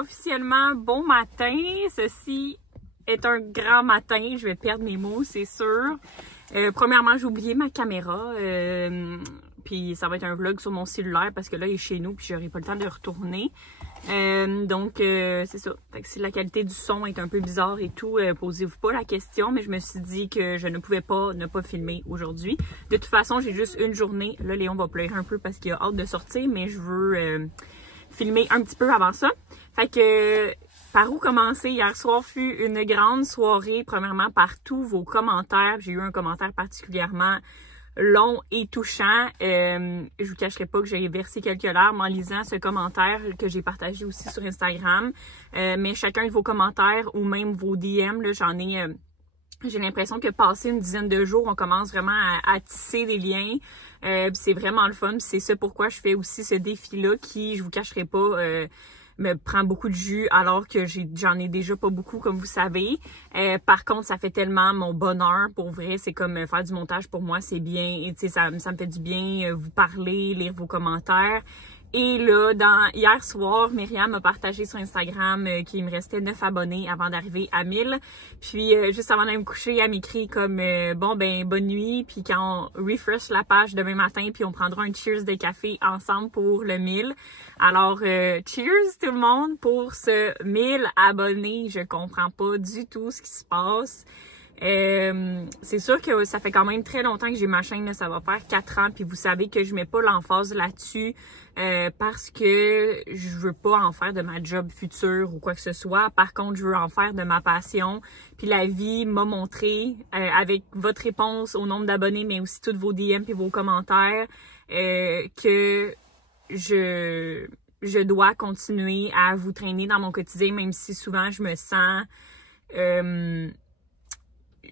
officiellement bon matin. Ceci est un grand matin. Je vais perdre mes mots, c'est sûr. Premièrement, j'ai oublié ma caméra. Puis ça va être un vlog sur mon cellulaire parce que là, il est chez nous puis j'aurai pas le temps de retourner. C'est ça. Fait que si la qualité du son est un peu bizarre et tout, posez-vous pas la question, mais je me suis dit que je ne pouvais pas ne pas filmer aujourd'hui. De toute façon, j'ai juste une journée. Là, Léon va pleurer un peu parce qu'il a hâte de sortir, mais je veux filmer un petit peu avant ça. Fait que par où commencer? Hier soir fut une grande soirée, premièrement par tous vos commentaires. J'ai eu un commentaire particulièrement long et touchant. Je vous cacherai pas que j'ai versé quelques larmes en lisant ce commentaire que j'ai partagé aussi sur Instagram. Mais chacun de vos commentaires ou même vos DM, là, j'ai l'impression que passé une dizaine de jours, on commence vraiment à tisser des liens. C'est vraiment le fun. C'est ça pourquoi je fais aussi ce défi-là qui, je vous cacherai pas, me prend beaucoup de jus alors que j'en ai déjà pas beaucoup, comme vous savez. Par contre, ça fait tellement mon bonheur. Pour vrai, c'est comme faire du montage pour moi, c'est bien. Et ça me fait du bien vous parler, lire vos commentaires. Et là, hier soir, Myriam a partagé sur Instagram qu'il me restait 9 abonnés avant d'arriver à 1000. Puis, juste avant d'aller me coucher, elle m'écrit comme bon, ben, bonne nuit. Puis quand on refresh la page demain matin, puis on prendra un cheers de café ensemble pour le 1000. Alors, cheers tout le monde pour ce 1000 abonnés. Je comprends pas du tout ce qui se passe. C'est sûr que ça fait quand même très longtemps que j'ai ma chaîne, là, ça va faire 4 ans, puis vous savez que je mets pas l'emphase là-dessus parce que je veux pas en faire de ma job future ou quoi que ce soit. Par contre, je veux en faire de ma passion. Puis la vie m'a montré, avec votre réponse au nombre d'abonnés, mais aussi toutes vos DM et vos commentaires, que je dois continuer à vous traîner dans mon quotidien, même si souvent je me sens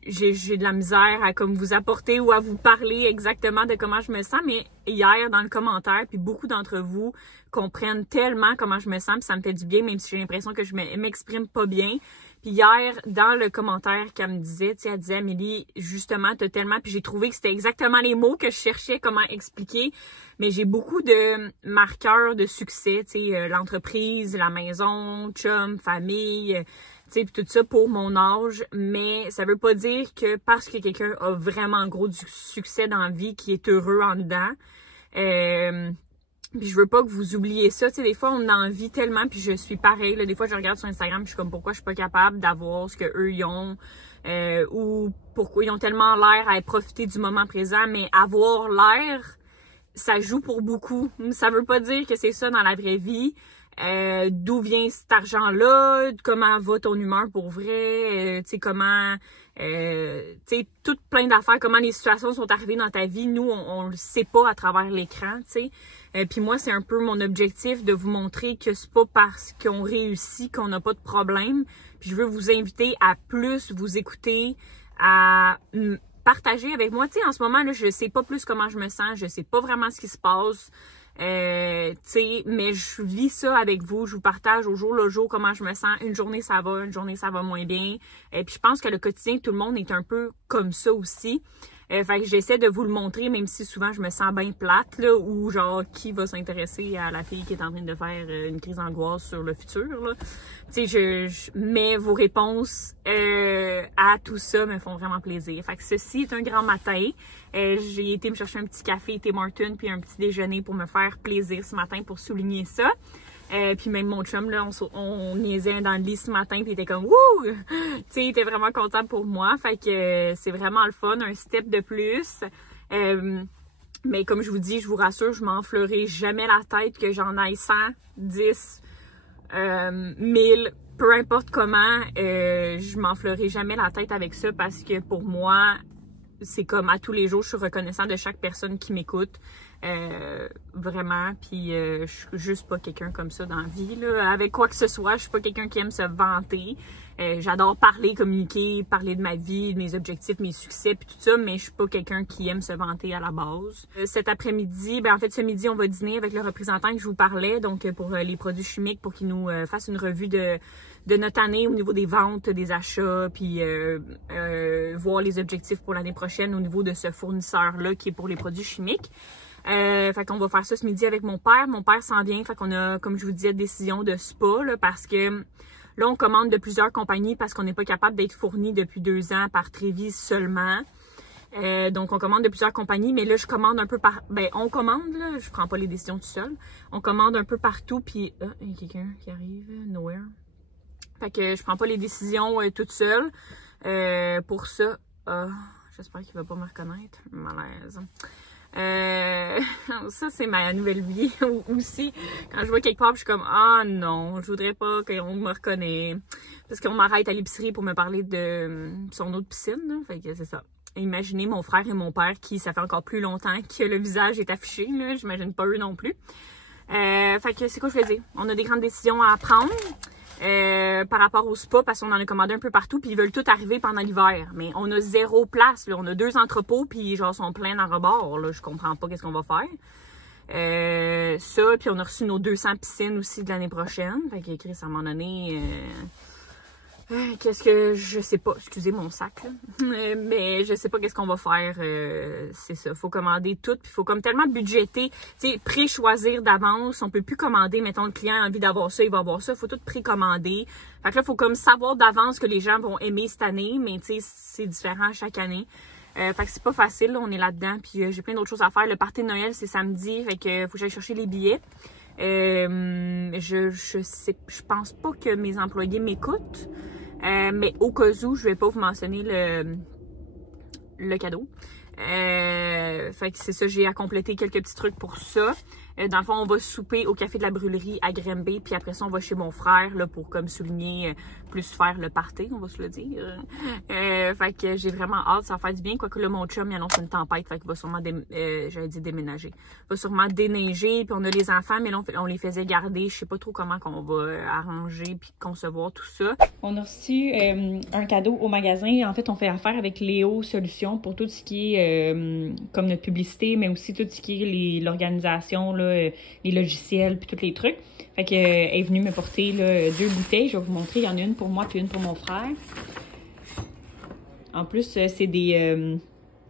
j'ai de la misère à comme vous apporter ou à vous parler exactement de comment je me sens, mais hier dans le commentaire, puis beaucoup d'entre vous comprennent tellement comment je me sens, puis ça me fait du bien, même si j'ai l'impression que je m'exprime pas bien. Puis hier, dans le commentaire qu'elle me disait, tu sais, elle disait, Amélie, justement, t'as tellement, puis j'ai trouvé que c'était exactement les mots que je cherchais comment expliquer, mais j'ai beaucoup de marqueurs de succès, tu sais, l'entreprise, la maison, chum, famille, tu sais, tout ça pour mon âge, mais ça veut pas dire que parce que quelqu'un a vraiment gros du succès dans la vie, qui est heureux en dedans, puis je veux pas que vous oubliez ça. Tu sais, des fois, on en vit tellement, puis je suis pareil, là, des fois, je regarde sur Instagram, puis je suis comme, pourquoi je suis pas capable d'avoir ce que eux ils ont, ou pourquoi ils ont tellement l'air à profiter du moment présent, mais avoir l'air, ça joue pour beaucoup. Ça veut pas dire que c'est ça dans la vraie vie. D'où vient cet argent-là, comment va ton humeur pour vrai, tu sais, comment, tu sais, tout plein d'affaires, comment les situations sont arrivées dans ta vie, nous, on le sait pas à travers l'écran, tu sais. Puis moi, c'est un peu mon objectif de vous montrer que c'est pas parce qu'on réussit qu'on n'a pas de problème. Puis je veux vous inviter à plus vous écouter, à partager avec moi. Tu sais, en ce moment, là, je sais pas plus comment je me sens, je sais pas vraiment ce qui se passe. Mais je vis ça avec vous, je vous partage au jour le jour comment je me sens. Une journée ça va, une journée ça va moins bien. Et puis je pense que le quotidien de tout le monde est un peu comme ça aussi. Fait que j'essaie de vous le montrer, même si souvent je me sens bien plate, là, ou genre qui va s'intéresser à la fille qui est en train de faire une crise d'angoisse sur le futur, là. Tu sais, mais vos réponses à tout ça me font vraiment plaisir. Fait que ceci est un grand matin. J'ai été me chercher un petit café Tim Hortons puis un petit déjeuner pour me faire plaisir ce matin pour souligner ça. Puis même mon chum, là, on niaisait dans le lit ce matin, puis il était comme « Wouh! » Tu sais, il était vraiment content pour moi. Fait que c'est vraiment le fun, un step de plus. Mais comme je vous dis, je vous rassure, je m'enflerai jamais la tête que j'en aille 100, 10, 1000, peu importe comment, je m'enflerai jamais la tête avec ça parce que pour moi, c'est comme à tous les jours, je suis reconnaissant de chaque personne qui m'écoute. Vraiment, puis je suis juste pas quelqu'un comme ça dans la vie, là. Avec quoi que ce soit, je suis pas quelqu'un qui aime se vanter. J'adore parler, communiquer, parler de ma vie, de mes objectifs, mes succès, puis tout ça, mais je suis pas quelqu'un qui aime se vanter à la base. Cet après-midi, ben en fait ce midi, on va dîner avec le représentant que je vous parlais, donc pour les produits chimiques, pour qu'il nous fasse une revue de notre année au niveau des ventes, des achats, puis voir les objectifs pour l'année prochaine au niveau de ce fournisseur-là qui est pour les produits chimiques. Fait qu'on va faire ça ce midi avec mon père. Mon père s'en vient, fait qu'on a, comme je vous disais, décision de spa, là, parce que là, on commande de plusieurs compagnies parce qu'on n'est pas capable d'être fourni depuis 2 ans par Trévis seulement. Donc, on commande de plusieurs compagnies, mais là, je commande un peu par... Ben, on commande, là, je prends pas les décisions tout seul. On commande un peu partout, puis... il y a quelqu'un qui arrive, nowhere. Fait que je prends pas les décisions toute seule. Pour ça, j'espère qu'il va pas me reconnaître. Malaise. Ça, c'est ma nouvelle vie aussi. Quand je vois quelque part, je suis comme, ah non, je voudrais pas qu'on me reconnaisse. Parce qu'on m'arrête à l'épicerie pour me parler de son autre piscine, là. Fait que c'est ça. Imaginez mon frère et mon père qui, ça fait encore plus longtemps que le visage est affiché, là. J'imagine pas eux non plus. Fait que c'est quoi je faisais? On a des grandes décisions à prendre par rapport au spa parce qu'on en a commandé un peu partout puis ils veulent tout arriver pendant l'hiver. Mais on a 0 place, là. On a 2 entrepôts puis genre sont pleins d'en rebord, là. Je comprends pas qu'est-ce qu'on va faire. Ça, puis on a reçu nos 200 piscines aussi de l'année prochaine. Fait que Chris, à un moment donné... qu'est-ce que je sais pas, excusez mon sac là. Mais je sais pas qu'est-ce qu'on va faire, c'est ça, faut commander tout, puis faut comme tellement budgéter, tu sais, pré-choisir d'avance, on peut plus commander, mettons le client a envie d'avoir ça, il va avoir ça, faut tout précommander. Fait que là, faut comme savoir d'avance que les gens vont aimer cette année, mais tu sais, c'est différent chaque année. Fait que c'est pas facile, là, on est là-dedans, puis j'ai plein d'autres choses à faire. Le party de Noël, c'est samedi, fait que faut que j'aille chercher les billets. Je pense pas que mes employés m'écoutent. Mais au cas où, je vais pas vous mentionner le cadeau. Fait que c'est ça, j'ai à compléter quelques petits trucs pour ça. Dans le fond, on va souper au Café de la Brûlerie à Granby, puis après ça, on va chez mon frère là, pour comme souligner, plus faire le party, on va se le dire. Fait que j'ai vraiment hâte, ça va faire du bien. Quoique là, mon chum, il annonce une tempête, fait qu'il va sûrement, j'allais dire déménager. Il va sûrement déneiger, puis on a les enfants, mais là, on les faisait garder. Je sais pas trop comment qu'on va arranger puis concevoir tout ça. On a reçu un cadeau au magasin. En fait, on fait affaire avec Léo Solutions pour tout ce qui est comme notre publicité, mais aussi tout ce qui est l'organisation, là, les logiciels, puis tous les trucs. Fait que elle est venue me porter là, 2 bouteilles. Je vais vous montrer. Il y en a une pour moi puis une pour mon frère. En plus, c'est des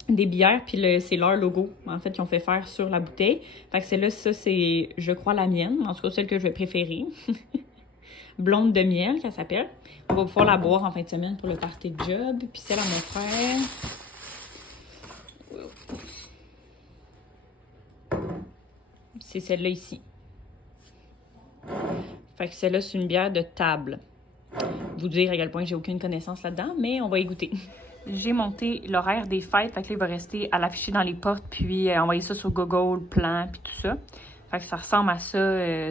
bières, puis c'est leur logo, en fait, qu'ils ont fait faire sur la bouteille. Fait que celle-là, ça, c'est, je crois, la mienne. En tout cas, celle que je vais préférer. Blonde de miel, qu'elle s'appelle. On va pouvoir la boire en fin de semaine pour le party de job. Puis celle à mon frère... c'est celle-là ici. Fait que celle-là, c'est une bière de table. Vous dire à quel point j'ai aucune connaissance là-dedans, mais on va y goûter. J'ai monté l'horaire des fêtes, fait que là, il va rester à l'afficher dans les portes, puis envoyer ça sur Google, plan, puis tout ça. Fait que ça ressemble à ça,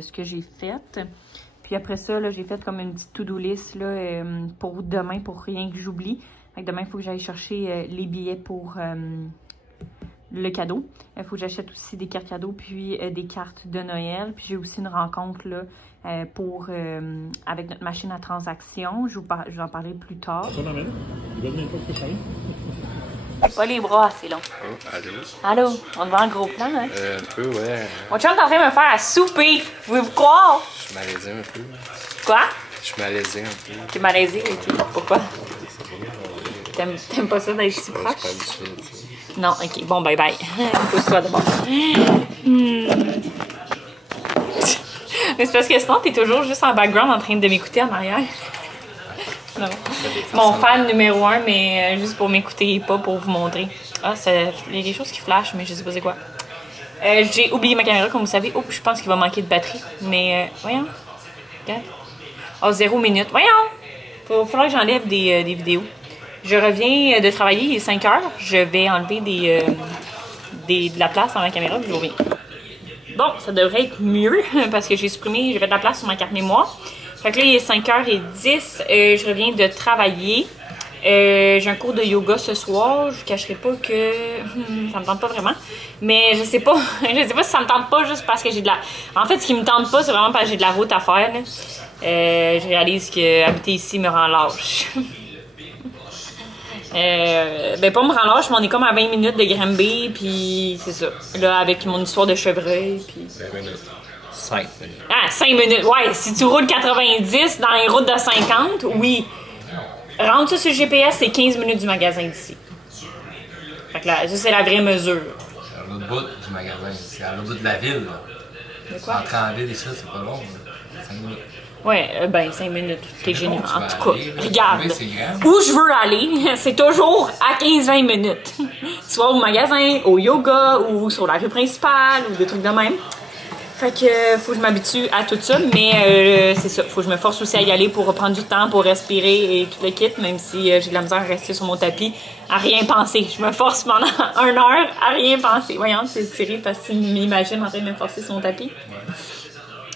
ce que j'ai fait. Puis après ça, là, j'ai fait comme une petite to-do list là, pour demain, pour rien que j'oublie. Fait que demain, il faut que j'aille chercher les billets pour... le cadeau. Il faut que j'achète aussi des cartes cadeaux puis des cartes de Noël. Puis j'ai aussi une rencontre là, pour avec notre machine à transaction. Je vais en parler plus tard. Pas les bras assez longs. Oh, allô? Allô? On te voit en gros plan, hein? Un peu, ouais. Mon chum est en train de me faire à souper. Pouvez-vous croire? Je suis malaisé un peu. Quoi? Je suis malaisé un peu. T'es malaisé? Ok. Pourquoi? T'aimes pas ça d'être si proche? Je suis pas habitué. Non, ok. Bon, bye bye. Pousse-toi d'abord. Mais c'est parce que sinon, t'es toujours juste en background en train de m'écouter en arrière. Non. Mon fan numéro 1, mais juste pour m'écouter, pas pour vous montrer. Ah, il y a des choses qui flashent, mais je sais pas c'est quoi. J'ai oublié ma caméra, comme vous savez. Oh, je pense qu'il va manquer de batterie. Mais, voyons. Regarde. Oh, 0 minutes. Voyons! Il va falloir que j'enlève des vidéos. Je reviens de travailler, il est 5 heures. Je vais enlever de la place dans ma caméra, puis je reviens. Bon, ça devrait être mieux, parce que j'ai fait de la place sur ma carte mémoire. Fait que là, il est 5h10. Je reviens de travailler. J'ai un cours de yoga ce soir. Je ne cacherai pas que ça me tente pas vraiment. Mais je sais pas. Je sais pas si ça me tente pas juste parce que j'ai de la... En fait, ce qui me tente pas, c'est vraiment parce que j'ai de la route à faire. Là. Je réalise que habiter ici me rend lâche. Ben pas me rend lâche, mais on est comme à 20 minutes de Granby, puis c'est ça. Là, avec mon histoire de chevreuil, puis... 20 minutes. 5 minutes. Ah, 5 minutes, ouais. Si tu roules 90 dans les routes de 50, oui. Rentre ça sur le GPS, c'est 15 minutes du magasin d'ici. Fait que là, ça, c'est la vraie mesure. l'autre bout du magasin. C'est à l'autre bout de la ville, là. De quoi? Entrer en ville et ça, c'est pas long, 5 minutes. Ouais, ben 5 minutes, t'es génial. tu vas En tout cas, aller, là. regarde, Oui, c'est grand. où je veux aller, c'est toujours à 15-20 minutes. Soit au magasin, au yoga, ou sur la rue principale, ou des trucs de même. Fait que faut que je m'habitue à tout ça, mais c'est ça, faut que je me force aussi à y aller pour reprendre du temps, pour respirer et tout le kit, même si j'ai de la misère à rester sur mon tapis, à rien penser. Je me force pendant 1 heure à rien penser. Voyons, c'est tiré parce que tu m'imagines en train de me forcer sur mon tapis.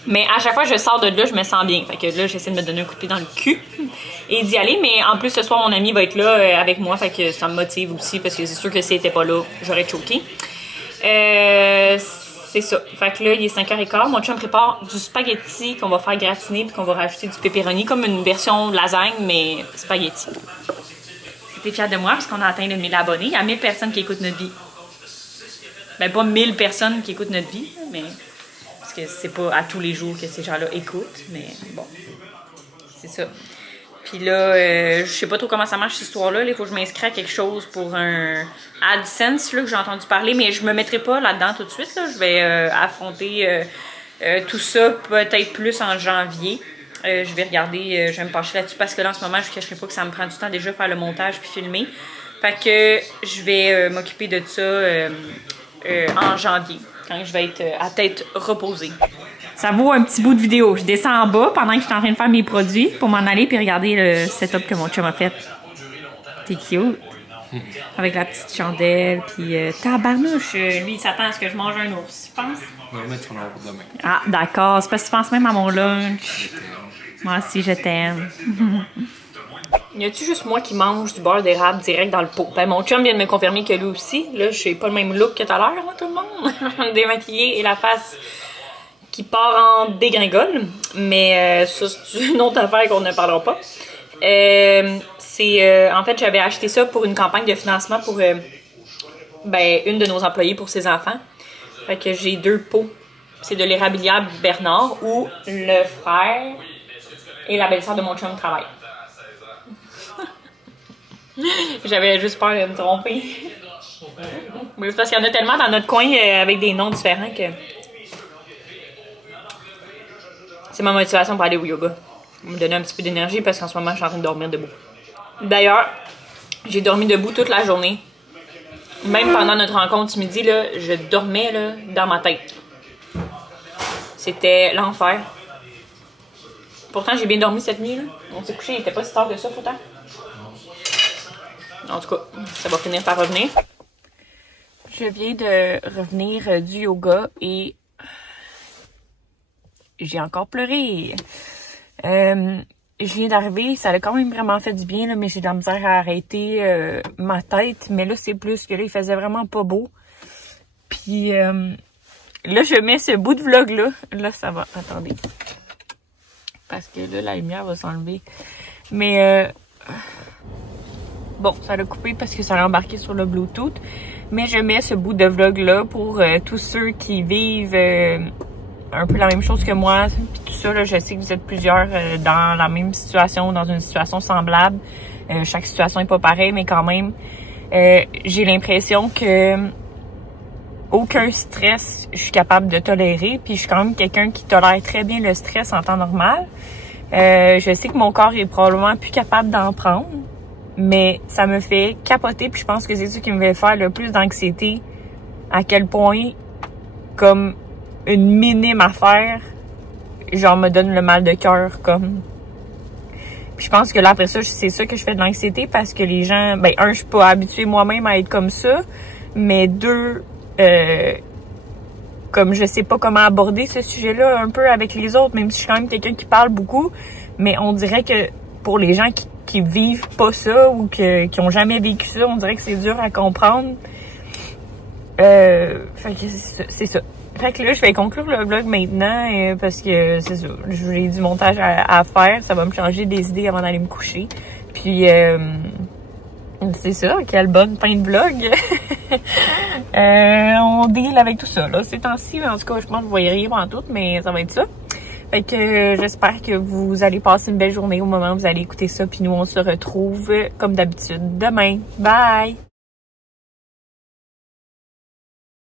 Mais à chaque fois que je sors de là, je me sens bien. Fait que là, j'essaie de me donner un coup de pied dans le cul et d'y aller. Mais en plus, ce soir, mon ami va être là avec moi. Fait que ça me motive aussi parce que c'est sûr que s'il n'était pas là, j'aurais choqué. C'est ça. Fait que là, il est 5h15. Mon chum prépare du spaghetti qu'on va faire gratiner puis qu'on va rajouter du pepperoni comme une version lasagne, mais spaghetti. T'es fière de moi parce qu'on a atteint les 1000 abonnés. Il y a 1000 personnes qui écoutent notre vie. Ben, pas 1000 personnes qui écoutent notre vie, mais... Parce que c'est pas à tous les jours que ces gens-là écoutent, mais bon, c'est ça. Puis là, je sais pas trop comment ça marche cette histoire-là. Il faut que je m'inscris à quelque chose pour un AdSense là, que j'ai entendu parler, mais je me mettrai pas là-dedans tout de suite. Là. Je vais affronter tout ça peut-être plus en janvier. Je vais regarder, je vais me pencher là-dessus parce que là, en ce moment, je ne cacherai pas que ça me prend du temps déjà faire le montage puis filmer. Fait que je vais m'occuper de ça en janvier. Quand je vais être à tête reposée. Ça vaut un petit bout de vidéo. Je descends en bas pendant que je suis en train de faire mes produits pour m'en aller puis regarder le setup que mon chum a fait. C'est cute. Avec la petite chandelle puis tabarnouche. Lui, il s'attend à ce que je mange un ours, tu penses? On va mettre ton ordre demain. Ah, d'accord. C'est parce que tu penses même à mon lunch. Moi aussi, je t'aime. Y a-tu juste moi qui mange du beurre d'érable direct dans le pot? Ben, mon chum vient de me confirmer que lui aussi. Là, j'ai pas le même look que tout à l'heure, hein, tout le monde. Démaquillée et la face qui part en dégringole. Mais ça, c'est une autre affaire qu'on ne parlera pas. En fait, j'avais acheté ça pour une campagne de financement pour ben, une de nos employés pour ses enfants. Fait que j'ai 2 pots. C'est de l'érabilière Bernard où le frère et la belle-sœur de mon chum travaillent. J'avais juste peur de me tromper. Mais c'est parce qu'il y en a tellement dans notre coin avec des noms différents que... C'est ma motivation pour aller au yoga. Me donner un petit peu d'énergie parce qu'en ce moment, je suis en train de dormir debout. D'ailleurs, j'ai dormi debout toute la journée. Même pendant notre rencontre ce midi, là, je dormais là, dans ma tête. C'était l'enfer. Pourtant, j'ai bien dormi cette nuit. Là. On s'est couché, il n'était pas si tard que ça pourtant. En tout cas, ça va finir par revenir. Je viens de revenir du yoga et j'ai encore pleuré. Je viens d'arriver, ça a quand même vraiment fait du bien, là, mais j'ai de la misère à arrêter ma tête. Mais là, c'est plus que là, il faisait vraiment pas beau. Puis là, je mets ce bout de vlog-là. Là, ça va. Attendez. Parce que là, la lumière va s'enlever. Mais bon, ça l'a coupé parce que ça l'a embarqué sur le Bluetooth. Mais je mets ce bout de vlog-là pour tous ceux qui vivent un peu la même chose que moi. Puis tout ça, là, je sais que vous êtes plusieurs dans la même situation, dans une situation semblable. Chaque situation n'est pas pareille, mais quand même, j'ai l'impression que aucun stress, je suis capable de tolérer. Puis je suis quand même quelqu'un qui tolère très bien le stress en temps normal. Je sais que mon corps est probablement plus capable d'en prendre. Mais ça me fait capoter, puis je pense que c'est ça qui me fait faire le plus d'anxiété. À quel point, comme une minime affaire, genre me donne le mal de cœur, comme. Puis je pense que là, après ça, c'est ça que je fais de l'anxiété, parce que les gens, ben, un, je suis pas habituée moi-même à être comme ça, mais deux, comme je sais pas comment aborder ce sujet-là un peu avec les autres, même si je suis quand même quelqu'un qui parle beaucoup, mais on dirait que pour les gens qui vivent pas ça ou qui ont jamais vécu ça, on dirait que c'est dur à comprendre. Fait que c'est ça. Fait que là, je vais conclure le vlog maintenant parce que c'est ça. J'ai du montage à faire. Ça va me changer des idées avant d'aller me coucher. Puis c'est ça. Quelle bonne fin de vlog. On deal avec tout ça là ces temps-ci. En tout cas, je pense que vous voyez rien en tout, mais ça va être ça. Fait que j'espère que vous allez passer une belle journée au moment où vous allez écouter ça. Puis nous, on se retrouve comme d'habitude demain. Bye!